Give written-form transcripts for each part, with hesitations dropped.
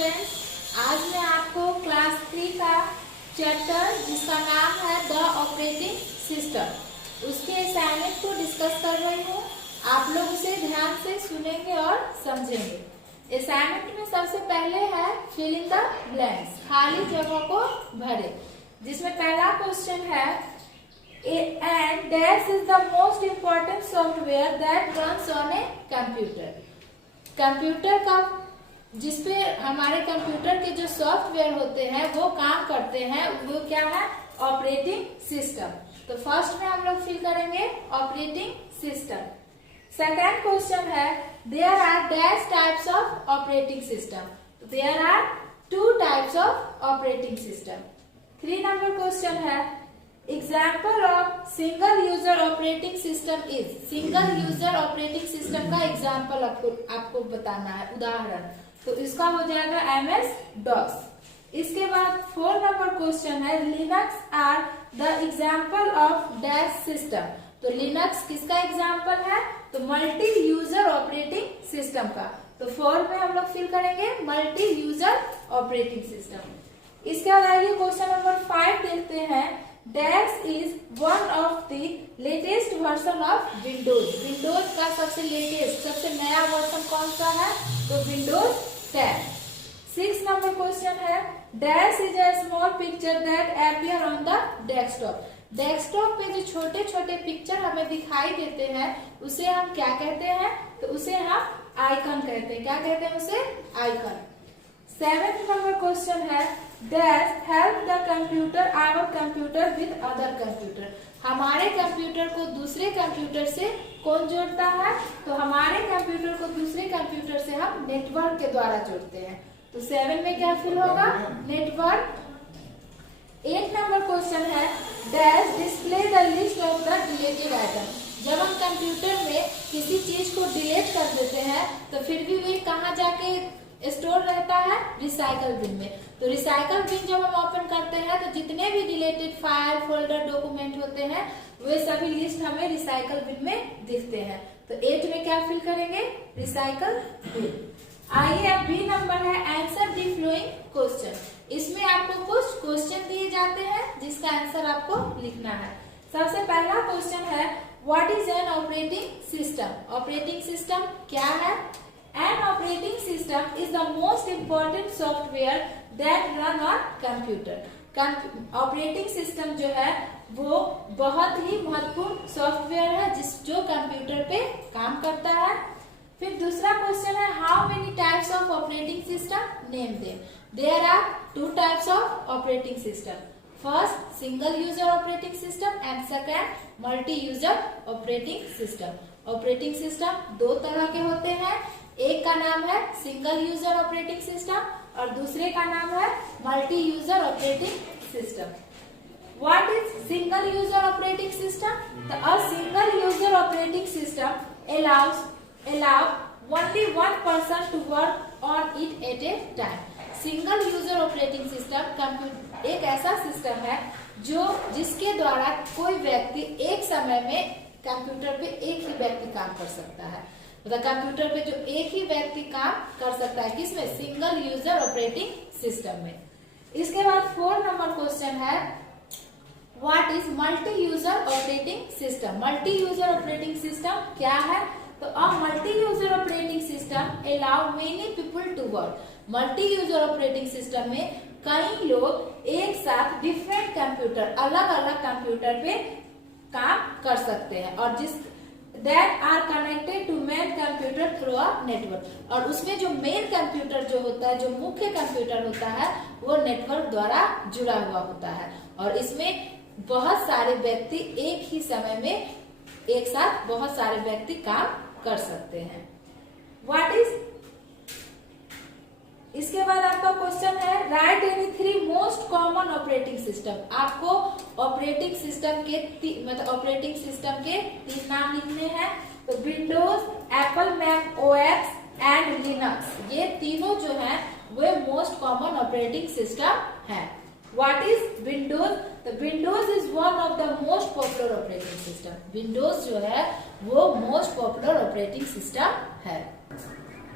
Students, आज मैं आपको क्लास 3 का चैप्टर जिसका नाम है द ऑपरेटिंग सिस्टम उसके असाइनमेंट को डिस्कस कर रही हूँ। आप लोग उसे ध्यान से सुनेंगे और समझेंगे। असाइनमेंट में सबसे पहले है फिल इन द ब्लैंक्स, खाली जगह को भरे, जिसमें पहला क्वेश्चन है and dash is the most important software that runs on a computer. Computer का जिसपे हमारे कंप्यूटर के जो सॉफ्टवेयर होते हैं वो काम करते हैं, वो क्या है? Operating system. तो फर्स्ट में हम लोग फिल करेंगे ऑपरेटिंग सिस्टम। सेकेंड क्वेश्चन है there are dash types of operating system. There are 2 types of operating system. 3 number question है example of single user operating system is. Single user operating system का example आपको बताना है, उदाहरण। तो इसका हो जाएगा MS-DOS। इसके बाद 4 नंबर क्वेश्चन है Linux are the example of dash system. तो लिनक्स किसका एग्जाम्पल है? तो मल्टी यूजर ऑपरेटिंग सिस्टम का। तो 4 में हम लोग फिल करेंगे मल्टी यूजर ऑपरेटिंग सिस्टम। इसके बाद आइए क्वेश्चन नंबर 5 देखते हैं dash is one of the latest version of Windows. Windows का सबसे लेटेस्ट, सबसे नया वर्जन कौन सा है? तो विंडोज 10। 6 नंबर क्वेश्चन है dash is a small picture that appear on the desktop. Desktop पे जो छोटे छोटे पिक्चर हमें दिखाई देते हैं उसे हम क्या कहते हैं? तो उसे हम आइकन कहते हैं। क्या कहते हैं उसे? आइकन। 7th नंबर क्वेश्चन है dash help the computer our computer with other computer. हमारे कंप्यूटर को दूसरे कंप्यूटर से कौन जोड़ता है? तो हमारे कंप्यूटर को दूसरे कंप्यूटर से हम नेटवर्क के द्वारा जोड़ते हैं। तो 7 में क्या फिल होगा? नेटवर्क। 8 नंबर क्वेश्चन है dash display the list of the deleted item. जब हम कंप्यूटर में किसी चीज को डिलीट कर देते हैं तो फिर भी वे कहाँ जाके स्टोर रहता है? रिसाइकल बिन में। तो रिसाइकल बिन जब हम ओपन करते हैं तो जितने भी डिलीटेड फाइल, फोल्डर, डॉक्यूमेंट होते हैं वे सभी लिस्ट हमें रिसाइकल बिन में दिखते हैं। तो 8 में क्या फिल करेंगे? Recycle bin. आइए अब बी नंबर है आंसर द फ्लोइंग क्वेश्चन। इसमें आपको कुछ क्वेश्चन दिए जाते हैं जिसका आंसर आपको लिखना है। सबसे पहला क्वेश्चन है what is an operating system. Operating system क्या है? An operating system is the most important software that run on computer. Operating system जो है वो बहुत ही महत्वपूर्ण सॉफ्टवेयर है जो कंप्यूटर पे काम करता है। फिर दूसरा क्वेश्चन है how many types of operating system? Name them. There are 2 types of operating system. First single user operating system and second multi user operating system. Operating system 2 तरह के होते हैं, एक का नाम है सिंगल यूजर ऑपरेटिंग सिस्टम और दूसरे का नाम है multi user operating system. What is single user operating system? तो a single user operating system allow only one person to work on it at a time. Single user operating system एक ऐसा system है जिसके द्वारा कोई व्यक्ति एक समय में कंप्यूटर पे एक ही व्यक्ति काम कर सकता है। मतलब कंप्यूटर पे जो एक ही व्यक्ति काम कर सकता है, किसमें? सिंगल यूजर ऑपरेटिंग सिस्टम में। इसके बाद 4 नंबर क्वेश्चन है what is multi user operating system. Multi user operating system क्या है? तो a multi user operating system allow many people to work. Multi user operating system में कई लोग एक साथ डिफरेंट कंप्यूटर, अलग अलग कंप्यूटर पे काम कर सकते हैं और that are connected to main computer through a network। और उसमें जो मेन कंप्यूटर जो होता है, जो मुख्य कंप्यूटर होता है, वो नेटवर्क द्वारा जुड़ा हुआ होता है और इसमें बहुत सारे व्यक्ति एक ही समय में एक साथ बहुत सारे व्यक्ति काम कर सकते हैं। व्हाट इज इसके बाद आपका क्वेश्चन है right any 3 most common operating system. आपको ऑपरेटिंग सिस्टम के ऑपरेटिंग सिस्टम के 3 नाम लिखने हैं। तो Windows, Apple Mac OS and Linux, ये तीनों जो हैं वे मोस्ट कॉमन ऑपरेटिंग सिस्टम है। What is Windows? तो Windows is one of the most popular operating system. Windows जो है वो मोस्ट पॉपुलर ऑपरेटिंग सिस्टम है।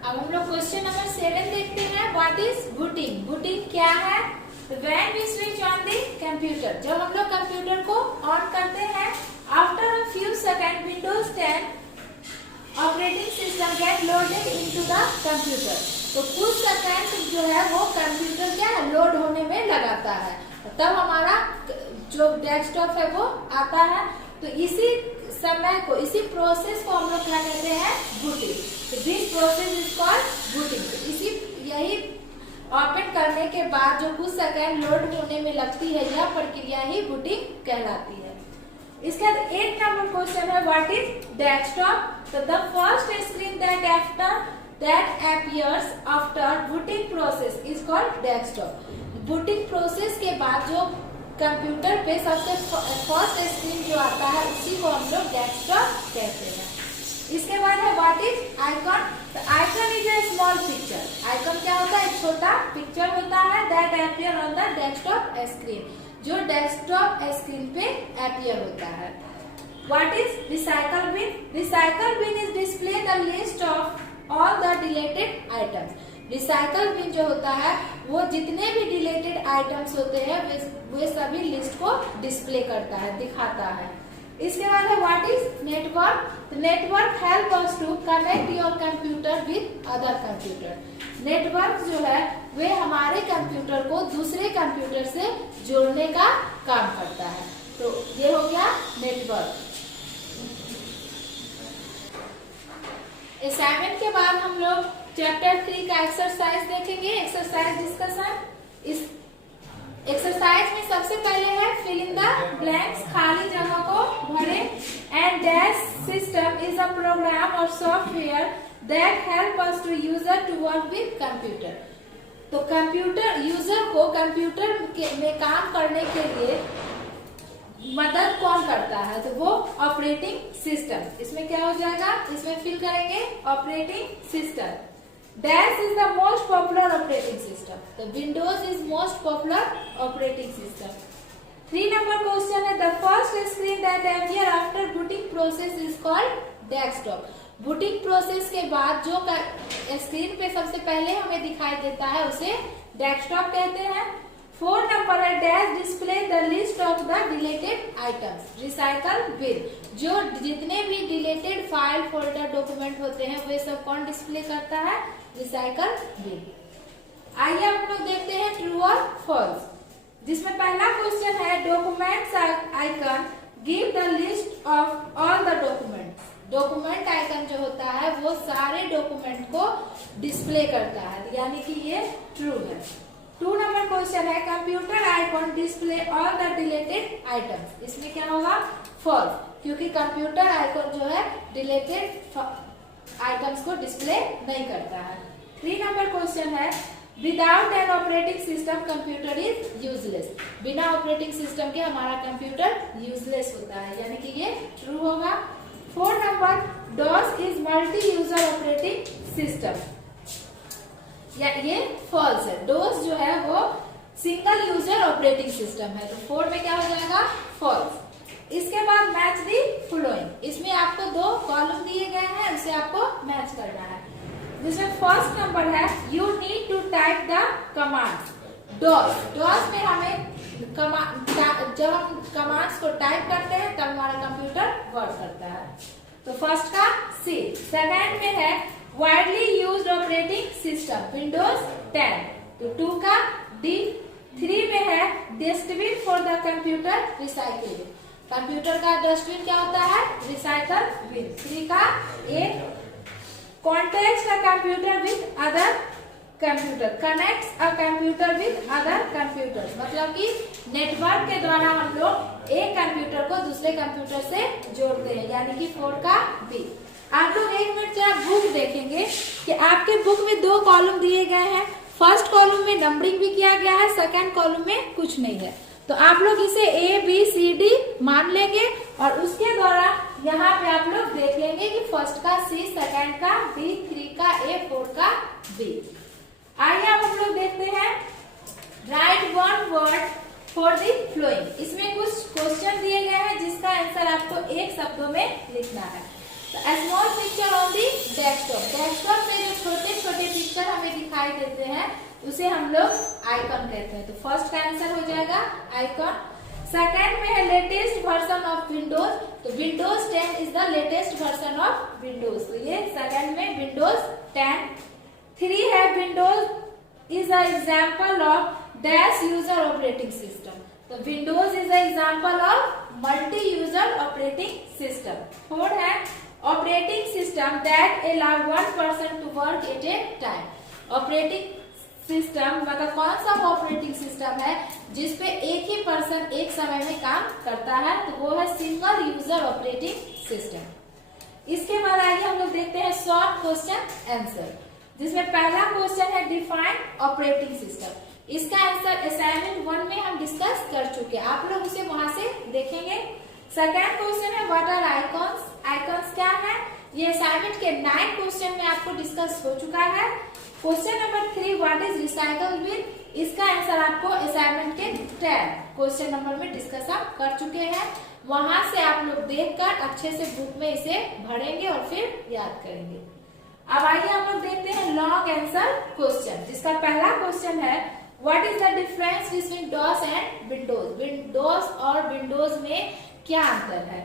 अब हम लोग क्वेश्चन नंबर 7 देखते हैं। What is booting? बूटिंग क्या है? When we switch on the computer, जब हम लोग कंप्यूटर को ऑन करते हैं, after a few second windows 10 operating system get loaded into the computer. तो कुछ सेकंड जो है वो कंप्यूटर क्या है, लोड होने में लगाता है, तब हमारा जो डेस्कटॉप है वो आता है। तो इसी समय को, इसी प्रोसेस को हम लोग क्या कहते हैं? बूटिंग। तो this process is called booting. तो इसी यही ओपन करने के बाद जो कुछ सेकंड लोड होने में लगती है, यह प्रक्रिया ही बूटिंग कहलाती है। इसके बाद 8 नंबर क्वेश्चन है व्हाट इज डेस्कटॉप? तो the first screen that appears after booting process is called desktop। Booting process के बाद जो कंप्यूटर पे सबसे फर्स्ट स्क्रीन जो आता है उसी को हम लोग डेस्कटॉप कहते हैं। इसके बाद है व्हाट इज आइकन? तो icon is a small picture. Icon क्या होता है? एक छोटा पिक्चर होता है that appear on the desktop screen, जो डेस्कटॉप स्क्रीन पे अपीयर होता है। What is recycle bin? Recycle bin is display the list of all the deleted items. Recycle bin जो होता है वो जितने भी डिलीटेड आइटम्स होते हैं वे सभी लिस्ट को डिस्प्ले करता है, दिखाता है। इसके बाद है what is network? Network help us to connect your computer with other computer. Network जो है वे हमारे कंप्यूटर को दूसरे कंप्यूटर से जोड़ने का काम करता है। तो ये हो गया नेटवर्क। असाइनमेंट के बाद हम लोग चैप्टर 3 का एक्सरसाइज देखेंगे, एक्सरसाइज डिस्कशन। इस एक्सरसाइज में सबसे पहले है फिल इन द ब्लैंक्स, खाली जगह को भरे। And dash system is a program और software that help us to user to work with computer. तो कंप्यूटर यूजर को कंप्यूटर में काम करने के लिए मदद कौन करता है? तो वो ऑपरेटिंग सिस्टम। इसमें क्या हो जाएगा? इसमें फिल करेंगे operating system. Dash is the most popular operating system. तो Windows is most popular operating system. 3 number question है the first screen that appear after booting process is called desktop. Booting process के बाद जो screen पे सबसे पहले हमें दिखाई देता है उसे डेस्कटॉप कहते हैं। 4 नंबर है dash display the list of the deleted items. Recycle bin, जो जितने भी डिलीटेड फाइल फोल्डर डॉक्यूमेंट होते हैं वे सब कौन डिस्प्ले करता है? Recycle bin. आइए आप लोग देखते हैं ट्रू और फॉल्स, जिसमें पहला क्वेश्चन है documents icon give the list of all the documents. Document icon जो होता है वो सारे डॉक्यूमेंट को डिस्प्ले करता है, यानी कि ये ट्रू है। 2 नंबर क्वेश्चन है computer icon display all the deleted items. इसमें क्या होगा? फॉल्स, क्योंकि कंप्यूटर आइकन जो है डिलीटेड आइटम्स को डिस्प्ले नहीं करता है। 3 नंबर क्वेश्चन है without an operating system computer is useless. बिना ऑपरेटिंग सिस्टम के हमारा कंप्यूटर यूजलेस होता है, यानी कि ये ट्रू होगा। 4 number DOS is multi user operating system, या ये फॉल्स है। डोस जो है वो सिंगल यूजर ऑपरेटिंग सिस्टम है, तो 4 में क्या हो जाएगा? फॉल्स। इसके बाद मैच दी फॉलोइंग। इसमें आपको 2 कॉलम दिए गए हैं, उसे आपको मैच करना है। जिसमें फर्स्ट नंबर है you need to type the command DOS. DOS में हमें जब हम कमांड्स को टाइप करते हैं तब हमारा कंप्यूटर वर्क करता है, तो फर्स्ट का सी। सेकेंड में है widely used operating system Windows 10, तो 2 का डी। 3 में है dustbin for the computer recycling. Computer का डस्टबिन क्या होता है? Recycle bin. 3 का A. Contact a computer with other computer, connects a computer with other computer, मतलब कि नेटवर्क के द्वारा हम लोग एक कंप्यूटर को दूसरे कंप्यूटर से जोड़ते हैं, यानी कि 4 का बी। आप लोग 1 मिनट जरा बुक देखेंगे कि आपके बुक में 2 कॉलम दिए गए हैं। फर्स्ट कॉलम में नंबरिंग भी किया गया है, सेकंड कॉलम में कुछ नहीं है, तो आप लोग इसे ए बी सी डी मान लेंगे और उसके द्वारा यहाँ पे आप लोग देख लेंगे कि फर्स्ट का सी, सेकंड का डी, 3 का ए, 4 का बी। आइए अब हम लोग देखते हैं right 1 word for the following. इसमें कुछ क्वेश्चन दिए गए हैं जिसका आंसर आपको 1 शब्दों में लिखना है। Small picture on the desktop, desktop में जो छोटे छोटे पिक्चर हमें दिखाई देते हैं उसे हम लोग आइकन कहते हैं। तो फर्स्ट का आंसर हो जाएगा आइकन। सेकेंड में है लेटेस्ट वर्जन ऑफ विंडोज, तो Windows 10 is the latest version of Windows, तो ये सेकेंड में विंडोज 10। 3 है Windows is a example of dash user operating system, तो Windows is a example of multi user operating system. 4 है operating system that allow one person to work at a time, operating system मतलब कौन सा operating system है जिसपे एक ही person एक समय में काम करता है, तो वो है सिंगल यूजर ऑपरेटिंग सिस्टम। इसके बाद आइए हम लोग देखते हैं शॉर्ट क्वेश्चन आंसर, जिसमें पहला क्वेश्चन है डिफाइन ऑपरेटिंग सिस्टम। इसका आंसर असाइनमेंट 1 में हम डिस्कस कर चुके हैं, आप लोग उसे वहां से देखेंगे। सेकेंड क्वेश्चन है व्हाट आर आइकॉन्स, आइकॉन्स क्या है, ये असाइनमेंट के 9 क्वेश्चन में आपको डिस्कस हो चुका है। Question number 3 what is recycle bin, इसका आंसर आपको असाइनमेंट के 10 क्वेश्चन नंबर में डिस्कस आप कर चुके हैं, वहां से आप लोग देखकर अच्छे से बुक में इसे भरेंगे और फिर याद करेंगे। अब आइए हम लोग देखते हैं लॉन्ग आंसर क्वेश्चन, जिसका पहला क्वेश्चन है what is the difference between DOS and Windows, Windows और विंडोज में क्या अंतर है।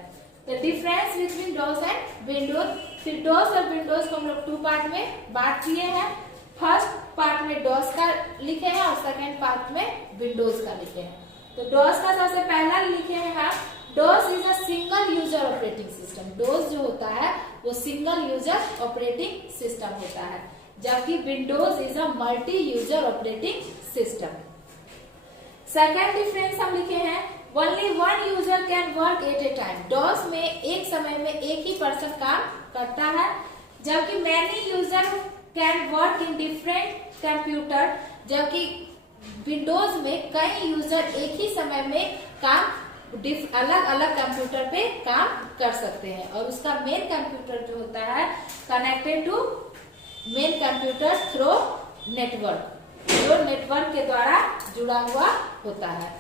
The difference between DOS and Windows, फिर डॉस और विंडोज को हम लोग 2 पार्ट में बांट किए हैं। फर्स्ट पार्ट में डॉस का लिखे हैं और सेकेंड पार्ट में विंडोज का लिखे हैं। तो डॉस का सबसे पहला लिखे हैं हम, DOS is a single user operating system, DOS जो होता है वो सिंगल यूजर ऑपरेटिंग सिस्टम होता है, जबकि Windows is a multi user operating system. Second difference हम लिखे हैं only one user can work at a time, DOS में एक समय में एक ही पर्सन काम करता है, जबकि many user can work in different computer, जबकि विंडोज में कई यूजर एक ही समय में काम अलग अलग कंप्यूटर पे काम कर सकते हैं, और उसका मेन कंप्यूटर जो होता है connected to main computer through network, जो नेटवर्क के द्वारा जुड़ा हुआ होता है।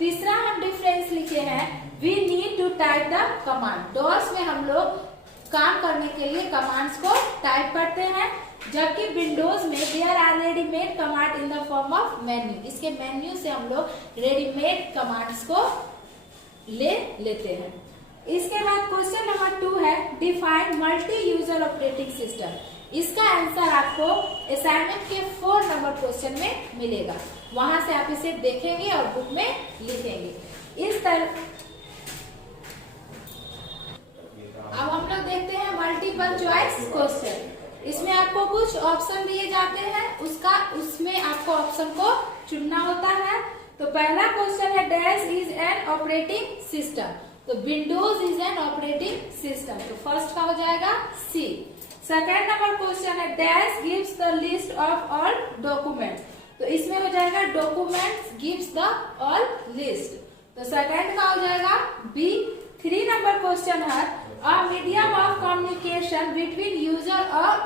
तीसरा हम डिफरेंस लिखे हैं we need to type the command, DOS में हम लोग काम करने के लिए कमांड्स को टाइप करते हैं, जबकि विंडोज में there are readymade command in the form of menu, इसके मेन्यू से हम लोग रेडीमेड कमांड्स को ले लेते हैं। इसके बाद क्वेश्चन नंबर 2 है define multi user operating system, इसका आंसर आपको असाइनमेंट के 4 नंबर क्वेश्चन में मिलेगा, वहां से आप इसे देखेंगे और बुक में लिखेंगे। इस तरह अब हम लोग देखते हैं मल्टीपल चॉइस क्वेश्चन, इसमें आपको कुछ ऑप्शन दिए जाते हैं, उसमें आपको ऑप्शन को चुनना होता है। तो पहला क्वेश्चन है dash is an operating system, तो Windows is an operating system, तो फर्स्ट का हो जाएगा सी। सेकेंड नंबर क्वेश्चन है dash gives the list of all documents, तो इसमें हो जाएगा documents gives the all list, तो सेकेंड का हो जाएगा बी। 3 नंबर क्वेश्चन है a medium of communication between user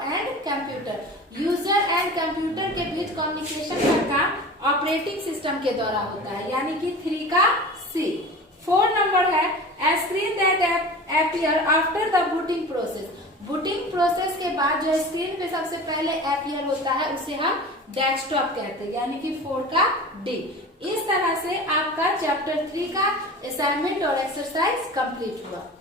and computer, user and computer के बीच कम्युनिकेशन का काम ऑपरेटिंग सिस्टम के द्वारा होता है, यानी कि 3 का सी। 4 नंबर है a screen that appear after the booting process, booting process के बाद जो स्क्रीन पे सबसे पहले अपीयर होता है उसे हम डेस्कटॉप कहते हैं, यानी कि 4 का डी। इस तरह से आपका चैप्टर 3 का असाइनमेंट और एक्सरसाइज कंप्लीट हुआ।